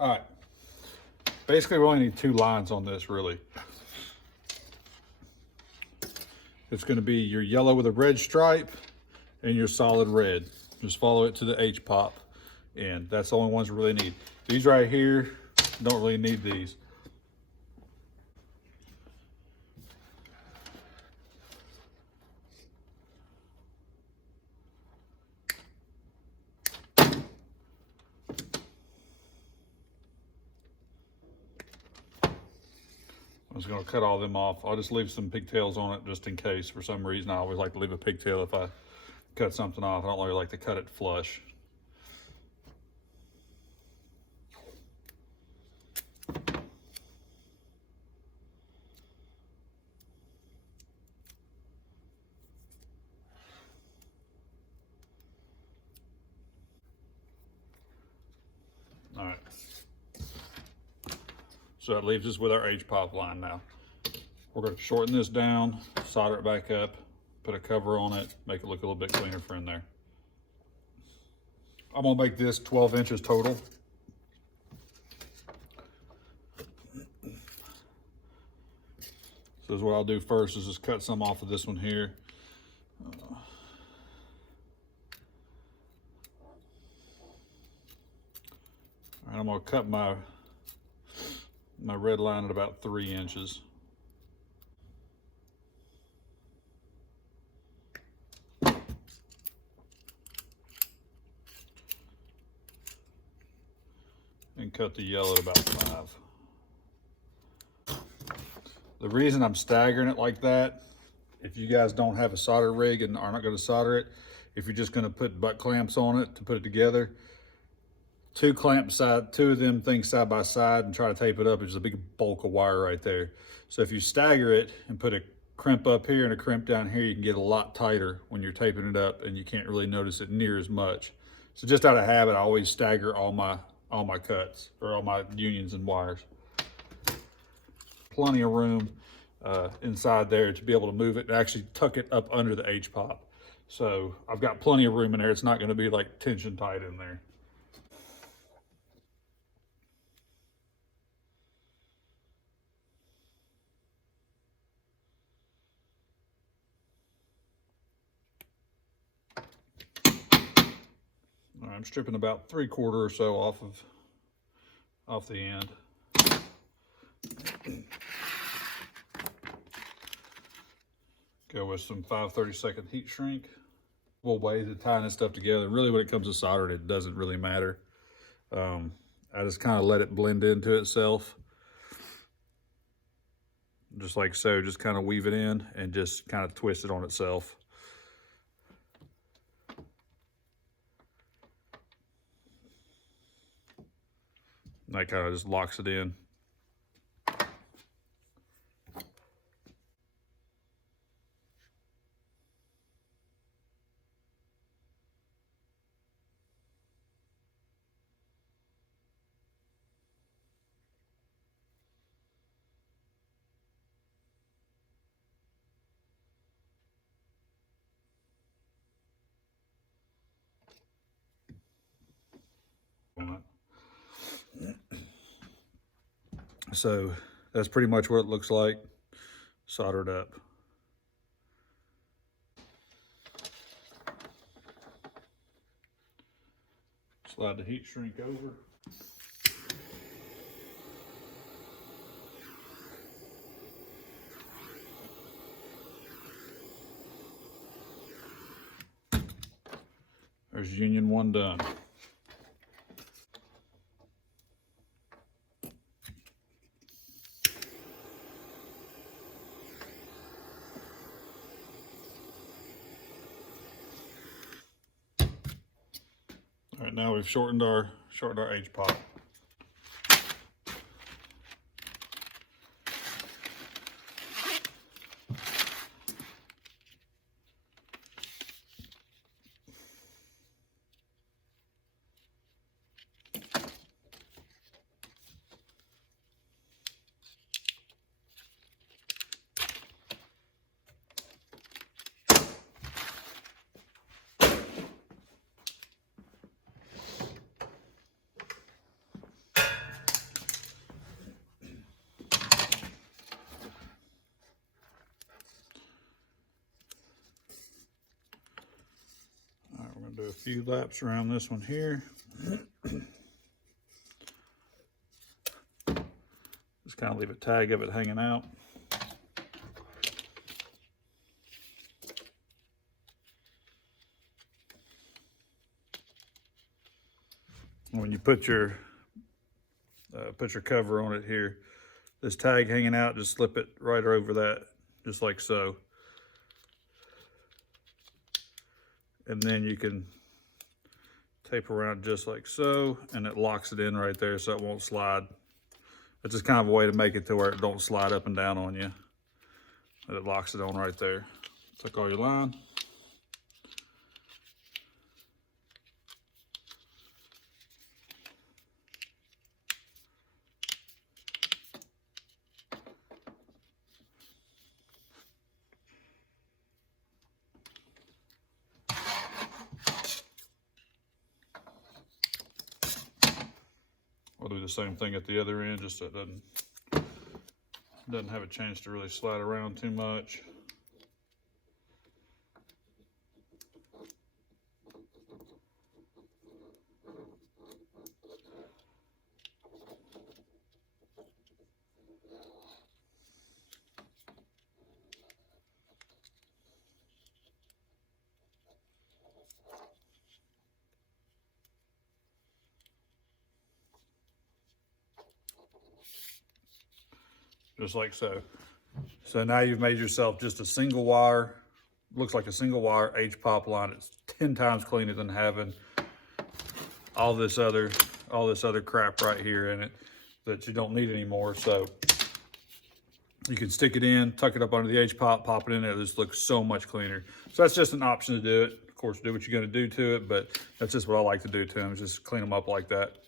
All right, basically we only need 2 lines on this really. It's going to be your yellow with a red stripe and your solid red. Just follow it to the H-pop, and that's the only ones we really need. These right here, don't really need these. I'm just gonna cut all them off. I'll just leave some pigtails on it just in case. For some reason, I always like to leave a pigtail if I cut something off. I don't really like to cut it flush. All right. So that leaves us with our H-pop line now. We're going to shorten this down, solder it back up, put a cover on it, make it look a little bit cleaner for in there. I'm going to make this 12 inches total. So what I'll do first is just cut some off of this one here. All right, I'm going to cut my red line at about 3 inches. And cut the yellow at about 5. The reason I'm staggering it like that, if you guys don't have a solder rig and are not going to solder it, if you're just going to put butt clamps on it to put it together, 2 of them things side by side and try to tape it up, it's a big bulk of wire right there. So if you stagger it and put a crimp up here and a crimp down here, you can get a lot tighter when you're taping it up, and you can't really notice it near as much. So just out of habit, I always stagger all my cuts, or all my unions and wires. Plenty of room inside there to be able to move it and actually tuck it up under the H-pop. So I've got plenty of room in there. It's not going to be like tension tight in there. All right, I'm stripping about 3/4 or so off the end. Go with some 5/32 heat shrink. We'll ways of tying this stuff together. Really, when it comes to soldering, it doesn't really matter. I just kind of let it blend into itself. Just like so, just kind of weave it in and just kind of twist it on itself. And that kind of just locks it in. So that's pretty much what it looks like soldered up. Slide the heat shrink over. There's union 1 done. All right, now we've shortened our H-pop. I'll do a few laps around this one here. Just kind of leave a tag of it hanging out. When you put your cover on it here, this tag hanging out, just slip it right over that, just like so. And then you can tape around just like so, and it locks it in right there so it won't slide. It's just kind of a way to make it to where it don't slide up and down on you. And it locks it on right there. Tuck all your line. I'll do the same thing at the other end, just so it doesn't have a chance to really slide around too much. Just like so. So now you've made yourself just a single wire, looks like a single wire H-pop line. It's 10 times cleaner than having all this other crap right here in it that you don't need anymore. So you can stick it in, tuck it up under the H-pop, pop it in there. This looks so much cleaner. So that's just an option to do it. Of course, do what you're gonna do to it, but that's just what I like to do to them, is just clean them up like that.